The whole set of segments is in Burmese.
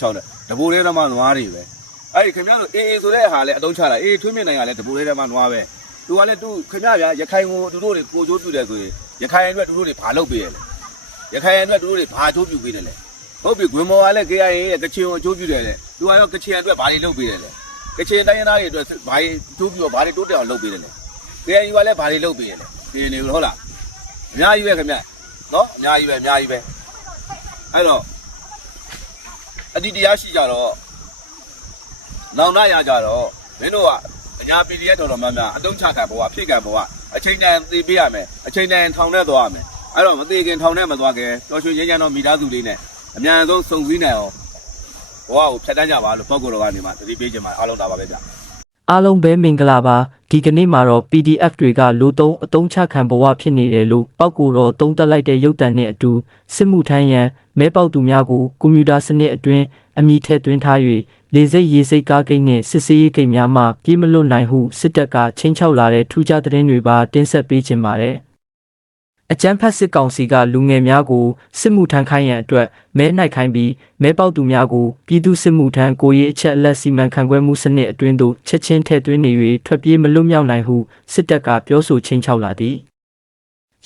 ချောင်းတယ်တဘိုးလေးတော့မှနွားတွေပဲအဲ့ဒီခင်ဗျားတို့အေးအေးဆိုတဲ့ဟာလဲအတုံးချတာအေးထွေးမြင့်နိုင်ကလည်းတဘိုးလေးတော့မှနွားပဲသူကလည်းသူခင်ဗျားဗျာရခိုင်ကိုသူတို့တွေကိုကြိုးပြတယ်ဆိုရင်ရခိုင်အတွက်သူတို့တွေဘာလုပ်ပေးရလဲရခိုင်အတွက်သူတို့တွေဘာကြိုးပြပေးတယ်လဲဟုတ်ပြီဂွင်မော်ကလည်း KIA ရဲ့ကချင်ကိုကြိုးပြတယ်လေသူကတော့ကချင်အတွက်ဘာတွေလုပ်ပေးတယ်လဲကချင်တိုင်းရင်းသားတွေအတွက်ဘာတွေကြိုးပြတော့ဘာတွေတိုးတက်အောင်လုပ်ပေးတယ်လဲ KIA ကလည်းဘာတွေလုပ်ပေးရလဲဒီနေဟုတ်လားအများကြီးပဲခင်ဗျနော်အများကြီးပဲအများကြီးပဲအဲ့တော့ အတိတရားရှိကြတော့နောင်နာရကြတော့မင်းတို့ကအညာ PDF တော်တော်များများအတုံးချခံဘဝဖြစ်ခံဘဝအချိန်တန်သိပေးရမယ်အချိန်တန်ထောင်ထဲသွားရမယ်အဲ့တော့မသေးခင်ထောင်ထဲမသွားခင်တော်ရွှေရင်းချမ်းတော်မိသားစုလေးနဲ့အများဆုံးစုံစည်းနိုင်အောင်ဘဝကိုဖြတ်တန်းကြပါလို့ပုံကိုယ်တော်ကနေမှတတိပေးခြင်းမှာအားလုံးတာပါပဲဗျ အားလုံးပဲမင်္ဂလာပါဒီကနေ့မှာတော့ PDF တွေကလူသုံးအတုံးချခံဘဝဖြစ်နေတယ်လို့ပောက်ကိုတော့တုံးတက်လိုက်တဲ့ရုပ်တံနဲ့အတူစစ်မှုထမ်းရန်မဲပေါက်သူများကိုကွန်ပျူတာစနစ်အတွင်းအမိထည့်သွင်းထား၍လေစိတ်ရေစိတ်ကားကိန်းနဲ့စစ်စေးရေးကိန်းများမှပြေးမလွတ်နိုင်ဟုစစ်တပ်ကချင်းချောက်လာတဲ့ထူးခြားသတင်းတွေပါတင်ဆက်ပေးခြင်းပါတယ် အကြမ်းဖက်စစ်ကောင်စီကလူငယ်များကိုစစ်မှုထမ်းခိုင်းရန်အတွက်မဲနိုင်ခိုင်းပြီးမဲပေါက်သူများကိုပြည်သူစစ်မှုထမ်းကိုရေးအချက်အလက်စီမံခန့်ခွဲမှုစနစ်အတွင်းသို့ချက်ချင်းထည့်သွင်းနေ၍ထွက်ပြေးမလွတ်မြောက်နိုင်ဟုစစ်တပ်ကပြောဆိုချင်းချောက်လာသည်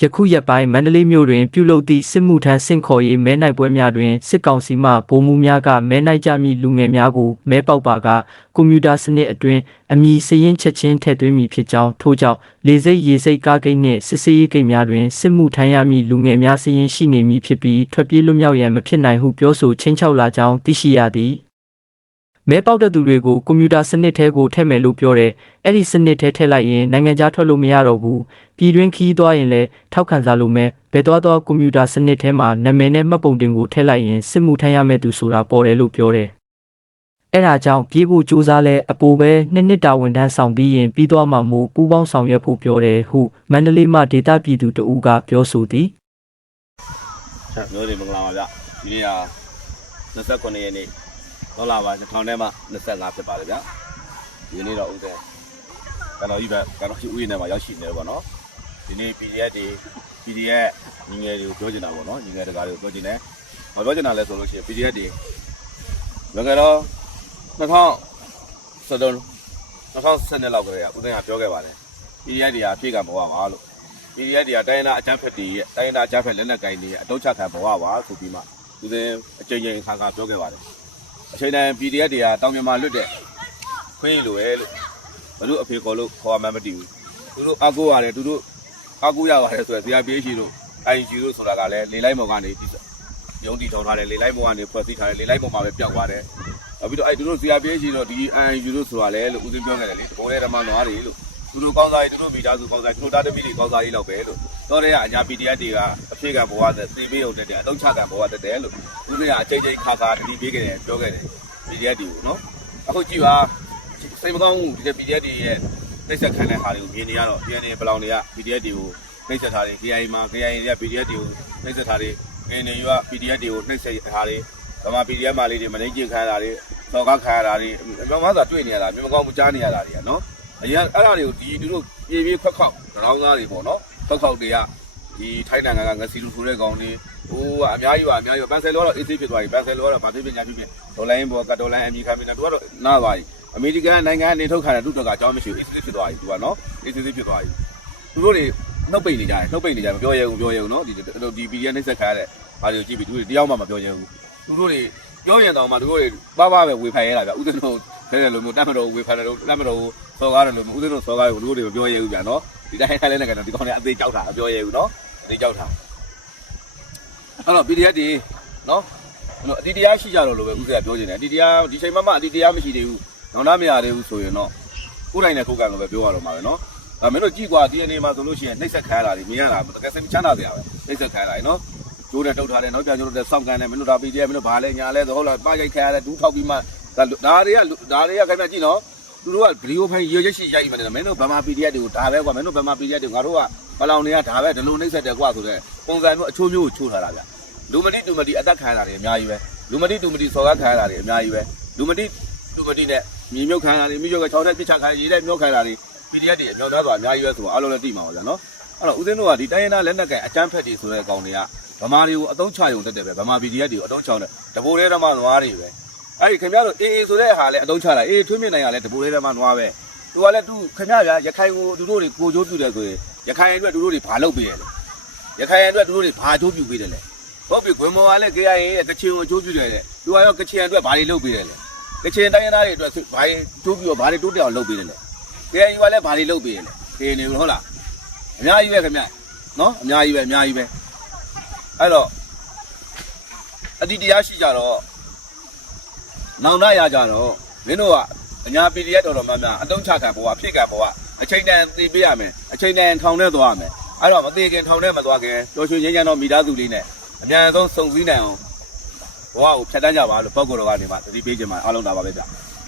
ယခုရက်ပိုင်းမန္တလေးမြို့တွင်ပြုလုပ်သည့်စစ်မှုထမ်းစင့်ခေါ်ရေးမဲနိုင်ပွဲများတွင်စစ်ကောင်စီမှဗိုလ်မှူးများကမဲနိုင်ကြမည့်လူငယ်များကိုမဲပေါက်ပါကကွန်ပျူတာစနစ်အတွင်းအမည်စရင်းချက်ချင်းထည့်သွင်းမည်ဖြစ်ကြောင်းထို့ကြောင့်လေစိတ်ရေစိတ်ကားကိန်းနှင့်စစ်စေးရေးကိန်းများတွင်စစ်မှုထမ်းရမည့်လူငယ်များစရင်းရှိနေမည်ဖြစ်ပြီးထွက်ပြေးလွတ်မြောက်ရန်မဖြစ်နိုင်ဟုပြောဆိုချင်းချောက်လာကြောင်းသိရှိရသည်မဲပေါက်တဲ့သူတွေကိုကွန်ပျူတာစနစ်ထဲကိုထည့်မယ်လို့ပြောတယ်။အဲ့ဒီစနစ်ထဲထည့်လိုက်ရင်နိုင်ငံခြားထွက်လို့မရတော့ဘူး။ ပြည်တွင်းခီးသွားရင်လည်းထောက်ခံစားလို့မဲဘယ်သွားသွားကွန်ပျူတာစနစ်ထဲမှာနာမည်နဲ့မှတ်ပုံတင်ကိုထည့်လိုက်ရင်စစ်မှုထမ်းရမယ့်သူဆိုတာပေါ်တယ်လို့ပြောတယ်။အဲ့ဒါကြောင့်ပြေးဖို့ကြိုးစားလဲအပိုပဲနှစ်နှစ်တာဝန်ထမ်းဆောင်ပြီးရင်ပြီးသွားမှမို့ပူးပေါင်းဆောင်ရွက်ဖို့ပြောတယ်ဟုမန္တလေးမှဒေတာပြည်သူတဦးကပြောဆိုသည်ချက်မျိုးတွေမင်္ဂလာပါဗျဒီနေ့ဟာ29ရက်နေ့ဒေါ်လာပါ2000ထဲမှာ25ဖြစ်ပါတယ်ဗျဒီနေ့တော့ဦးတဲ့ကတော်ကြီးပဲကတော်ကြီးဦးရင်းထဲမှာရောက်ရှိနေတယ်ပေါ့နော် ဒီနေ့ PDF တွေ PDF ညီငယ်တွေကိုပြောချင်တာပေါ့နော်ညီငယ်တကာတွေကိုပြောချင်တယ်မပြောချင်တာလဲဆိုလို့ရှိရင် PDF တွေလောကတော့2013 2012လောက်ကလေးကဦးသိန်းကပြောခဲ့ပါတယ် PDF တွေဟာဖြည့်ကံပေါ်ပါလို့ PDF တွေကတိုင်းရင်းသားအကြမ်းဖက်တွေရဲ့တိုင်းရင်းသားအကြမ်းဖက်လက်နက်ကိုင်တွေရဲ့အတုံးချခံဘဝပါဆိုပြီးမှသူစင်အချိန်ချင်းခါခါပြောခဲ့ပါတယ်အချိန်တိုင်း PDF တွေကတောင်မြန်မာလွတ်တဲ့ခွင့်ရလိုပဲလို့ဘလို့အဖေခေါ်လို့ခေါ်မှမသိဘူးသူတို့အကူရတယ်သူတို့ အကူရပါတယ်ဆိုရယ် CRPH တို့ IG တို့ဆိုတာကလည်းလေလိုက်မော်ကနေဒီရုံးတီထောင်ထားတယ်လေလိုက်မော်ကနေဖွဲ့စည်းထားတယ်လေလိုက်မော်မှာပဲပြောက်သွားတယ်နောက်ပြီးတော့အဲ့သူတို့ CRPH တို့ဒီ IG တို့ဆိုတာလည်းလို့ဦးစင်းပြောခဲ့တယ်လေဘုံထဲဓမ္မနွားတွေလို့သူတို့ကောင်းစားရေးသူတို့မိသားစုကောင်းစားသူတို့တာတပီတွေကောင်းစားရေးလောက်ပဲလို့တော့တဲ့အညာ PDF တွေကအဖေကဘဝသက်သိပေးအောင်တက်တယ်အတော့ချကဘဝတက်တယ်လို့သူတွေကအချိန်ချင်းခါခါတတိပေးခဲ့တယ်ပြောခဲ့တယ် PDF တွေကိုနော်အခုကြည့်ပါစိတ်မကောင်းဘူးဒီ PDF တွေရဲ့ နှိပ်စက်ခံတဲ့ဟာတွေကိုမြင်နေရတော့ DNA ဘလောင်တွေက PDF တွေကိုနှိပ်စက်ထားတယ် KIA မှာ KIA တွေက PDF တွေကိုနှိပ်စက်ထားတယ် NU က PDF တွေကိုနှိပ်စက်ထားတယ်ဗမာ PDF မှာလေးတွေမနှိမ့်ကျင်ခံရတာတွေသောကခံရတာတွေအမှန်မှန်သာတွေ့နေရတာမြင်မကောင်းဘူးကြားနေရတာတွေကနော်အရင်အဲ့ဒါတွေကိုဒီသူတို့ပြေးပြေးခွက်ခောက်တောင်းသားတွေပေါ့နော်ခွက်ခောက်တွေကဒီထိုင်းနိုင်ငံကငစီလူဆိုတဲ့ကောင်တွေဟိုကအများကြီးပါအများကြီးပန်ဆယ်လောတော့အေးဆေးဖြစ်သွားပြီပန်ဆယ်လောကတော့ဗာဖြစ်ဖြစ်ညာဖြစ်ဖြစ်ဒေါ်လာရင်းဘောကဒေါ်လာအမီခံနေတာသူကတော့နားသွားပြီ အမေရိကန်နိုင်ငံကနေထုတ်ခံတဲ့သူတို့ကအကြောင်းမရှိဘူးအေးဆေးဖြစ်သွားပြီသူကနော်အေးဆေးဖြစ်သွားပြီသူတို့တွေနှုတ်ပိတ်နေကြတယ်နှုတ်ပိတ်နေကြတယ်မပြောရဘူးပြောရဘူးနော်ဒီဒီ PDF နှိမ့်ဆက်ခါရတဲ့ဘာတွေကိုကြည့်ပြီးသူတွေတယောက်မှမပြောရဘူးသူတို့တွေပြောရင်တော့မှသူတို့တွေပါပါပဲဝေဖန်ရတာဗျဥဒ္ဒနောလဲတယ်လို့မျိုးတတ်မတော်ဝေဖန်တယ်လို့တတ်မတော်စော်ကားတယ်လို့ဦးသိန်းတို့စော်ကားတယ်လို့တို့တွေမပြောရဘူးဗျာနော်ဒီတိုင်းတိုင်းလည်းကတော့ဒီကောင်တွေအသေးကြောက်တာမပြောရဘူးနော်အသေးကြောက်တာအဲ့တော့ PDF တွေနော်အဲ့တော့အတီတရားရှိကြတော့လို့ပဲဦးစရာပြောချင်တယ်အတီတရားဒီချိန်မှမှအတီတရားမရှိသေးဘူး နောင်တမရသေးဘူးဆိုရင်တော့ကိုယ်တိုင်နဲ့ကိုယ်ကလို့ပဲပြောရတော့မှာပဲနော်အဲ့မင်းတို့ကြည့်ကွာ DNA မှာဆိုလို့ရှိရင်နှိပ်စက်ခံရတာတွေမြင်ရတာတကယ်စိတ်ချမ်းသာစရာပဲနှိပ်စက်ခံရတာနော်ကျိုးတဲ့တုတ်ထားတယ်နောက်ပြန်ကျိုးတဲ့စောင့်ကန်တယ်မင်းတို့ဒါ PDF မင်းတို့ဘာလဲညာလဲဆိုဟုတ်လားပါရိုက်ခံရတယ်ဒူးထောက်ပြီးမှဒါတွေကဒါတွေကခင်ဗျကြည့်နော်သူတို့ကဗီဒီယိုဖိုင်ရွေရက်ရှိရိုက်မှတယ်မင်းတို့ဗမာ PDF တွေကိုဒါပဲကွာမင်းတို့ဗမာ PDF တွေငါတို့ကပလောင်တွေကဒါပဲဒီလိုနှိမ့်ဆက်တယ်ကွာဆိုတဲ့ပုံစံမျိုးအချိုးမျိုးကိုချိုးထားတာဗျလူမတိတူမတိအသက်ခံရတာတွေအများကြီးပဲလူမတိတူမတိစော်ကားခံရတာတွေအများကြီးပဲလူမတိတူမတိနဲ့ မြေမြုပ်ခံရတာတွေမြေမြုပ်က6တဲ့ပြစ်ချခံရရေးတဲ့မြုပ်ခံရတာတွေ PDF တွေအများသားစွာအများကြီးပဲဆိုတော့အားလုံးလည်းသိမှာပါဗျာနော်အဲ့တော့ဦးသိန်းတို့ကဒီတိုင်းရင်းသားလက်နက်ကန်အကြမ်းဖက်တွေဆိုတဲ့ကောင်တွေကဗမာတွေကိုအတုံးချယုံတက်တယ်ပဲဗမာ PDF တွေကိုအတုံးချောင်းတယ်တဘိုးထဲတော့မှနွားတွေပဲအဲ့ဒီခင်ဗျားတို့အေးအေးဆိုတဲ့ဟာလဲအတုံးချတာအေးထွေးမြင့်နိုင်ရလဲတပူလေးထဲမှာနွားပဲသူကလည်းသူခင်ဗျားဗျာရခိုင်ကိုသူတို့တွေကိုကြိုးပြတယ်ဆိုရင်ရခိုင်အတွက်သူတို့တွေဘာလုပ်ပေးရလဲရခိုင်အတွက်သူတို့တွေဘာကြိုးပြပေးတယ်လဲဟုတ်ပြီခွေမောကလည်း KIA ရဲ့ကချင်ကိုကြိုးပြတယ်လေသူကရောကချင်အတွက်ဘာတွေလုပ်ပေးတယ်လဲ ကချင်တိုင်းရင်းသားတွေအတွက်ဘာတွေကြိုးပြဘာတွေတိုးတက်အောင်လုပ်ပေးတယ်လဲ KIA ကလည်းဘာတွေလုပ်ပေးရလဲ KIA နေဟုတ်လားအများကြီးပဲခင်ဗျနော်အများကြီးပဲအများကြီးပဲအဲ့တော့အတိတရားရှိကြတော့နောင်တရကြတော့မင်းတို့ကအညာ PDF တော်တော်များများအတုံးချခံဘဝဖြစ်ခံဘဝအချိန်တန်သိပေးရမယ်အချိန်တန်ထောင်ထဲသွားရမယ်အဲ့တော့မသေးခင်ထောင်ထဲမသွားခင်တော်ရွှေငင်းချမ်းတော့မိသားစုလေးနဲ့အများဆုံးစုံစည်းနိုင်အောင် ဘဝကိုဖြတ်တန်းကြပါလို့ပောက်ကိုတော်ကနေမှသတိပေးခြင်းမှာအားလုံးတာပါပဲဗျ